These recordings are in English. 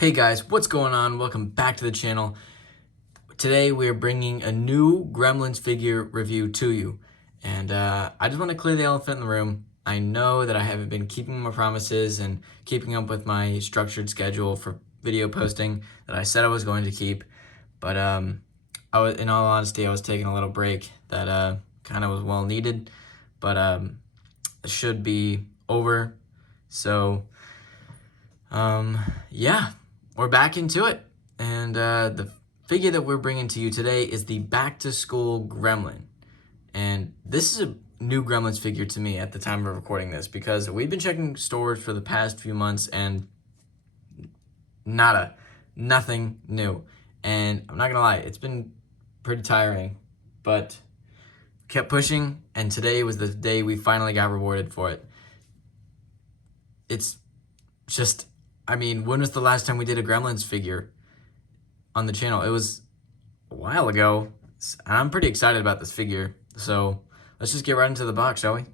Hey guys, what's going on? Welcome back to the channel. Today we are bringing a new Gremlins figure review to you. And I just want to clear the elephant in the room. I know that I haven't been keeping my promises and keeping up with my structured schedule for video posting that I said I was going to keep. But in all honesty, I was taking a little break that kind of was well needed. But it should be over. So yeah. We're back into it, and the figure that we're bringing to you today is the Back to School Gremlin. And this is a new Gremlins figure to me at the time of recording this, because we've been checking stores for the past few months and nothing new. And I'm not gonna lie, it's been pretty tiring, but kept pushing, and today was the day we finally got rewarded for it. It's just, I mean, when was the last time we did a Gremlins figure on the channel? It was a while ago. I'm pretty excited about this figure. So let's just get right into the box, shall we?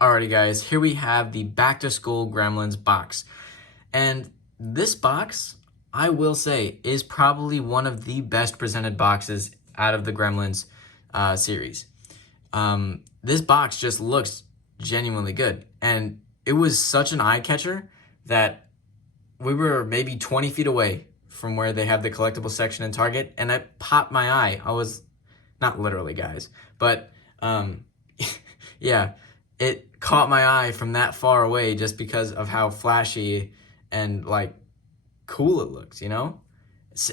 Alrighty, guys. Here we have the Back to School Gremlins box. And this box, I will say, is probably one of the best presented boxes out of the Gremlins series. This box just looks genuinely good. And it was such an eye catcher that we were maybe 20 feet away from where they have the collectible section in Target, and it popped my eye. I was, not literally, guys, but yeah, it caught my eye from that far away just because of how flashy and like cool it looks, you know?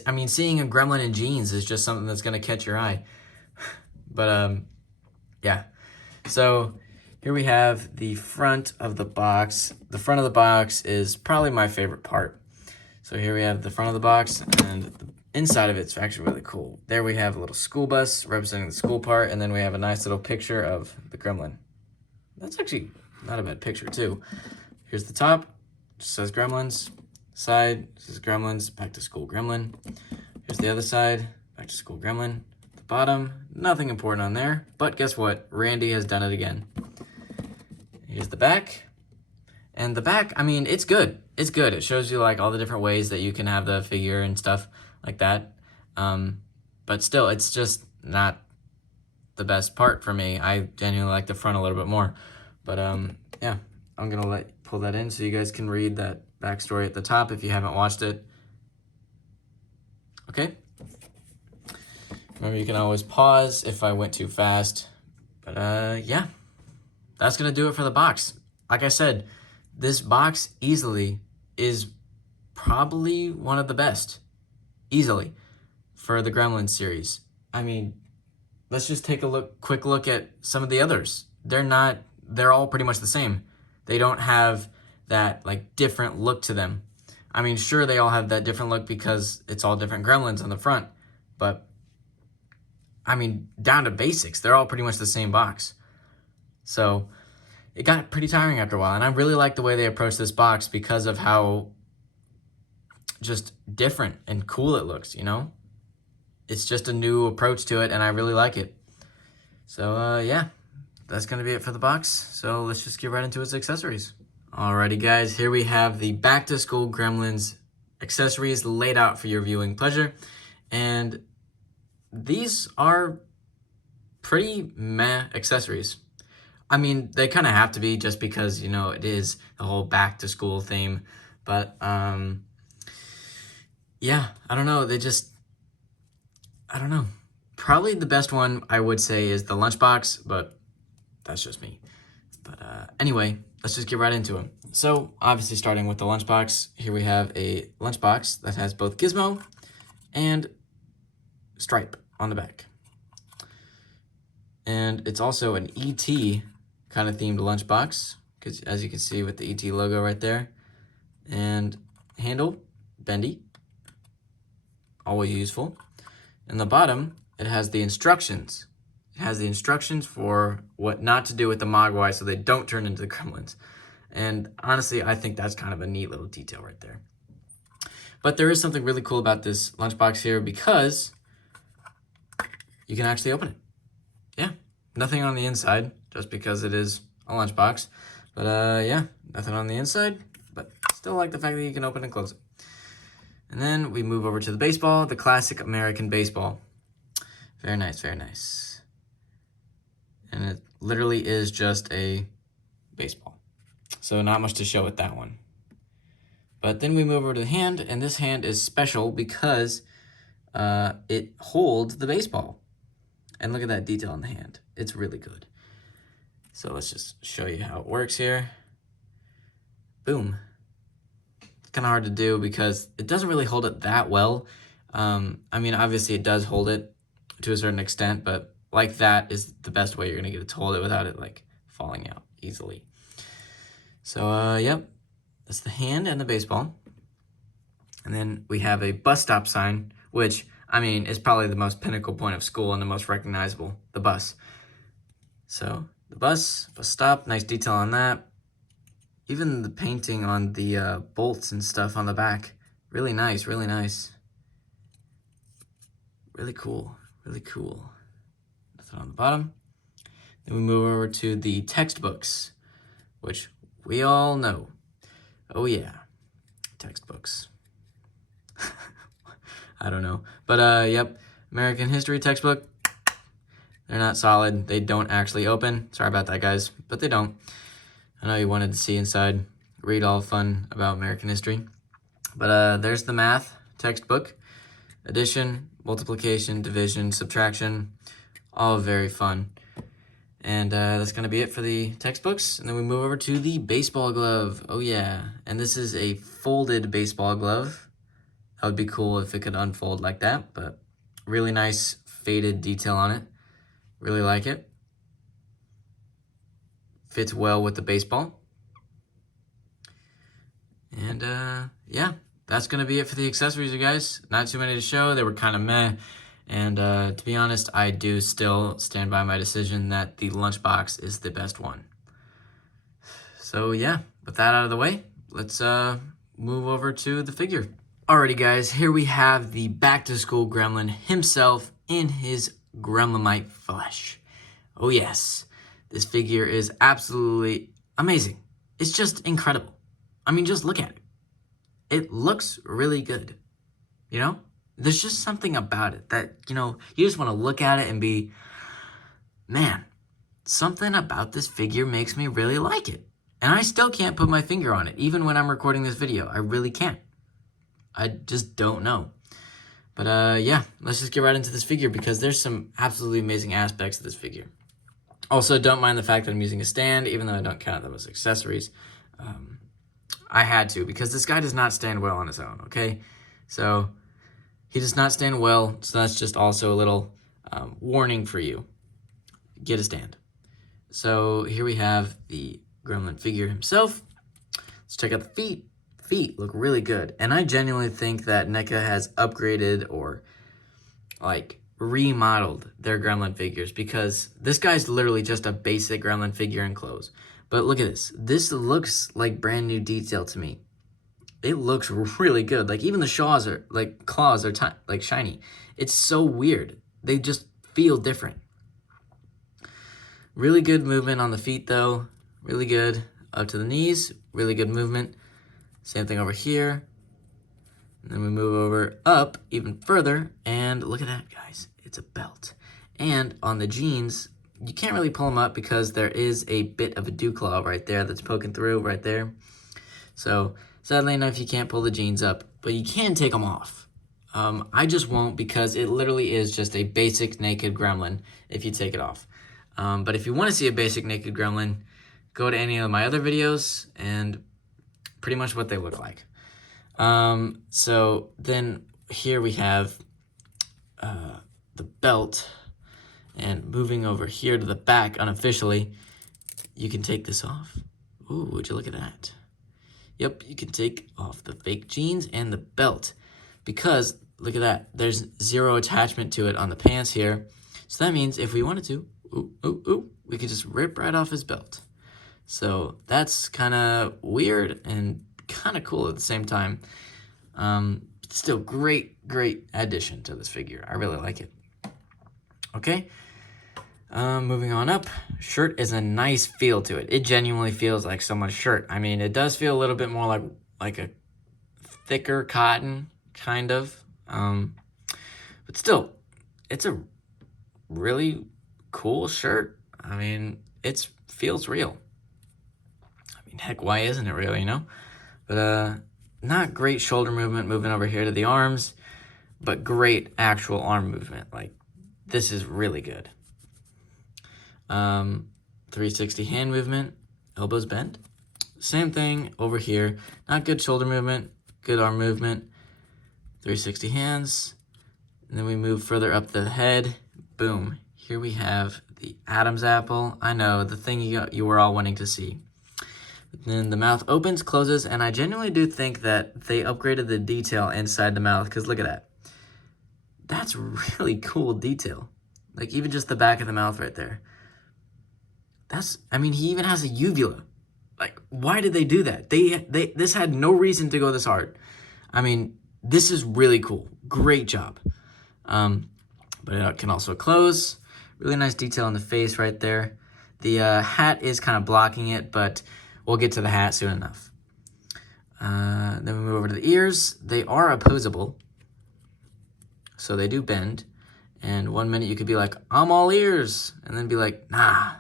I mean, seeing a gremlin in jeans is just something that's gonna catch your eye. But yeah, so here we have the front of the box. The front of the box is probably my favorite part. So here we have the front of the box, and the inside of it's actually really cool. There we have a little school bus representing the school part, and then we have a nice little picture of the gremlin. That's actually not a bad picture too. Here's the top, just says Gremlins. Side says Gremlins, Back to School Gremlin. Here's the other side, Back to School Gremlin. The bottom, nothing important on there, but guess what? Randy has done it again. Here's the back. And the back, I mean, it's good. It's good. It shows you like all the different ways that you can have the figure and stuff like that. But still, it's just not the best part for me. I genuinely like the front a little bit more. But yeah, I'm gonna pull that in so you guys can read that backstory at the top if you haven't watched it. Okay. Remember, you can always pause if I went too fast. But yeah. That's going to do it for the box. Like I said, this box easily is probably one of the best. Easily. For the Gremlins series. I mean, let's just take a quick look at some of the others. They're all pretty much the same. They don't have that like different look to them. I mean, sure, they all have that different look because it's all different Gremlins on the front. But, I mean, down to basics, they're all pretty much the same box. So it got pretty tiring after a while, and I really like the way they approach this box because of how just different and cool it looks, you know? It's just a new approach to it, and I really like it. So yeah, that's going to be it for the box. So let's just get right into its accessories. Alrighty, guys, here we have the Back to School Gremlins accessories laid out for your viewing pleasure. And these are pretty meh accessories. I mean, they kind of have to be just because, you know, it is the whole back to school theme. But, yeah, I don't know. I don't know. Probably the best one I would say is the lunchbox, but that's just me. But anyway, let's just get right into it. So, obviously starting with the lunchbox, here we have a lunchbox that has both Gizmo and Stripe on the back. And it's also an E.T. kind of themed lunchbox, because as you can see with the ET logo right there. And handle, bendy, always useful. In the bottom, it has the instructions. It has the instructions for what not to do with the Mogwai so they don't turn into the Gremlins. And honestly, I think that's kind of a neat little detail right there. But there is something really cool about this lunchbox here because you can actually open it. Yeah, nothing on the inside, just because it is a lunchbox. But yeah, nothing on the inside, but still like the fact that you can open and close it. And then we move over to the baseball, the classic American baseball. Very nice, very nice. And it literally is just a baseball. So not much to show with that one. But then we move over to the hand, and this hand is special because it holds the baseball. And look at that detail on the hand. It's really good. So let's just show you how it works here. Boom. It's kind of hard to do because it doesn't really hold it that well. I mean, obviously it does hold it to a certain extent, but like that is the best way you're going to get it to hold it without it like falling out easily. So, yep, that's the hand and the baseball. And then we have a bus stop sign, which, I mean, is probably the most pinnacle point of school and the most recognizable, the bus. So the bus stop, nice detail on that. Even the painting on the bolts and stuff on the back, really nice, really nice. Really cool, really cool. Nothing on the bottom. Then we move over to the textbooks, which we all know. Oh yeah, textbooks. I don't know. But yep, American history textbook. They're not solid. They don't actually open. Sorry about that, guys, but they don't. I know you wanted to see inside, read all fun about American history. But there's the math textbook. Addition, multiplication, division, subtraction, all very fun. And that's going to be it for the textbooks. And then we move over to the baseball glove. Oh, yeah. And this is a folded baseball glove. That would be cool if it could unfold like that. But really nice faded detail on it. Really like it. Fits well with the baseball. And yeah, that's going to be it for the accessories, you guys. Not too many to show. They were kind of meh. And to be honest, I do still stand by my decision that the lunchbox is the best one. So yeah, with that out of the way, let's move over to the figure. Alrighty guys, here we have the back to school gremlin himself in his gremlinite flesh. Oh yes, this figure is absolutely amazing. It's just incredible. I mean, just look at it. It looks really good, you know? There's just something about it that, you know, you just want to look at it and be, man, something about this figure makes me really like it. And I still can't put my finger on it, even when I'm recording this video. I really can't. I just don't know. But yeah, let's just get right into this figure because there's some absolutely amazing aspects to this figure. Also, don't mind the fact that I'm using a stand, even though I don't count them as accessories. I had to because this guy does not stand well on his own, okay? So he does not stand well, so that's just also a little warning for you. Get a stand. So here we have the gremlin figure himself. Let's check out the feet. Feet look really good. And I genuinely think that Neca has upgraded or like remodeled their gremlin figures because this guy's literally just a basic gremlin figure in clothes. But look at this. This looks like brand new detail to me. It looks really good. Like even the claws are like shiny. It's so weird. They just feel different. Really good movement on the feet though. Really good up to the knees. Really good movement. Same thing over here. And then we move over up even further. And look at that, guys. It's a belt. And on the jeans, you can't really pull them up because there is a bit of a dew claw right there that's poking through right there. So sadly enough, you can't pull the jeans up, but you can take them off. I just won't because it literally is just a basic naked gremlin if you take it off. But if you want to see a basic naked gremlin, go to any of my other videos and pretty much what they look like. So then here we have the belt. And moving over here to the back unofficially, you can take this off. Ooh, would you look at that? Yep, you can take off the fake jeans and the belt because look at that. There's zero attachment to it on the pants here. So that means if we wanted to, we could just rip right off his belt. So that's kind of weird and kind of cool at the same time. Still great addition to this figure. I really like it. Okay. Moving on up, shirt is a nice feel to it. It genuinely feels like someone's shirt. I mean, it does feel a little bit more like a thicker cotton kind of. But still, it's a really cool shirt. I mean, it feels real. I mean, heck, why isn't it real, you know? But not great shoulder movement moving over here to the arms, but great actual arm movement. Like, this is really good. 360 hand movement, elbows bent. Same thing over here. Not good shoulder movement, good arm movement. 360 hands. And then we move further up the head. Boom. Here we have the Adam's apple. I know, the thing you were all wanting to see. Then the mouth opens, closes, and I genuinely do think that they upgraded the detail inside the mouth, because look at that. That's really cool detail. Like, even just the back of the mouth right there. I mean, he even has a uvula. Like, why did they do that? This had no reason to go this hard. I mean, this is really cool. Great job. But it can also close. Really nice detail on the face right there. The hat is kind of blocking it, but we'll get to the hat soon enough. Then we move over to the ears. They are opposable, so they do bend. And 1 minute you could be like, I'm all ears, and then be like, nah,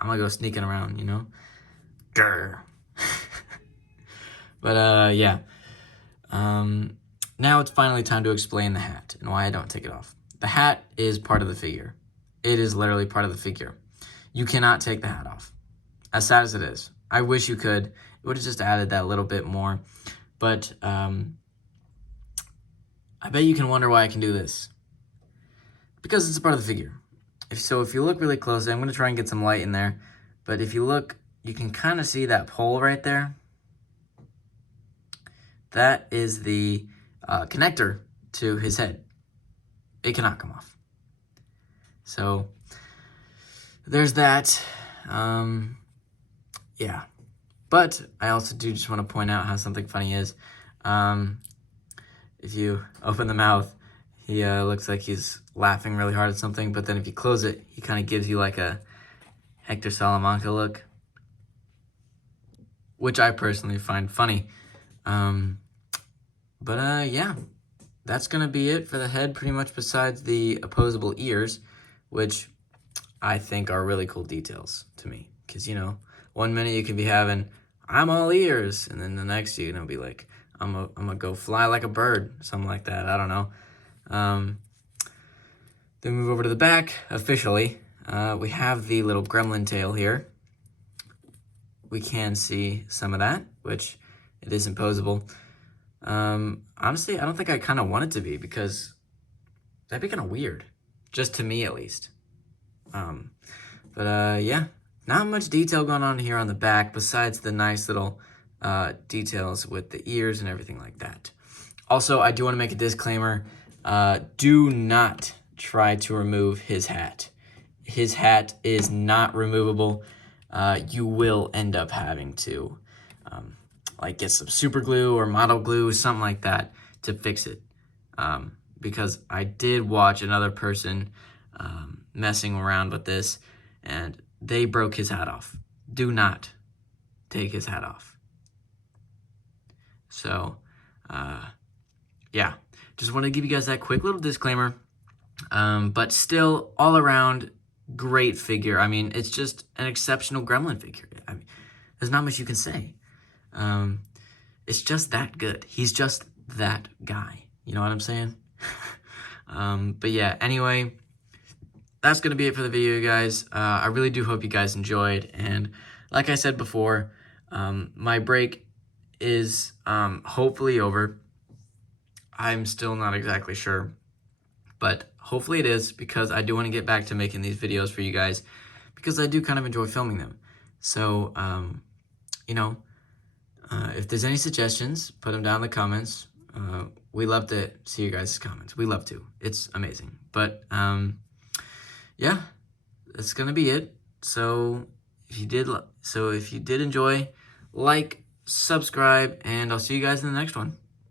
I'm gonna go sneaking around, you know? Grr. But yeah. Now it's finally time to explain the hat and why I don't take it off. The hat is part of the figure. It is literally part of the figure. You cannot take the hat off. As sad as it is. I wish you could. It would have just added that little bit more. But I bet you can wonder why I can do this. Because it's a part of the figure. If you look really closely, I'm going to try and get some light in there. But if you look, you can kind of see that pole right there. That is the connector to his head. It cannot come off. So there's that. Yeah. But I also do just want to point out how something funny is. If you open the mouth, he looks like he's laughing really hard at something, but then if you close it, he kind of gives you like a Hector Salamanca look, which I personally find funny. But yeah, that's going to be it for the head, pretty much, besides the opposable ears, which I think are really cool details to me. Because, you know, 1 minute you could be having, I'm all ears, and then the next you know, be like, I'm gonna go fly like a bird, something like that. I don't know. Then move over to the back, officially. We have the little gremlin tail here. We can see some of that, which it is imposable. Honestly, I don't think I kind of want it to be, because that'd be kind of weird, just to me at least. But yeah, not much detail going on here on the back besides the nice little details with the ears and everything like that. Also, I do want to make a disclaimer. Do not try to remove his hat. His hat is not removable. You will end up having to like get some super glue or model glue, something like that, to fix it. Because I did watch another person messing around with this, and they broke his hat off. Do not take his hat off. So, yeah, just want to give you guys that quick little disclaimer. But still, all around, great figure. I mean, it's just an exceptional Gremlin figure. I mean, there's not much you can say. It's just that good. He's just that guy. You know what I'm saying? But yeah, anyway, that's going to be it for the video, guys. I really do hope you guys enjoyed. And like I said before, my break is hopefully over. I'm still not exactly sure, but hopefully it is, because I do want to get back to making these videos for you guys, because I do kind of enjoy filming them. So, you know, if there's any suggestions, put them down in the comments. We love to see your guys' comments. We love to. It's amazing. But, yeah, that's going to be it. So if you did enjoy, like, subscribe, and I'll see you guys in the next one.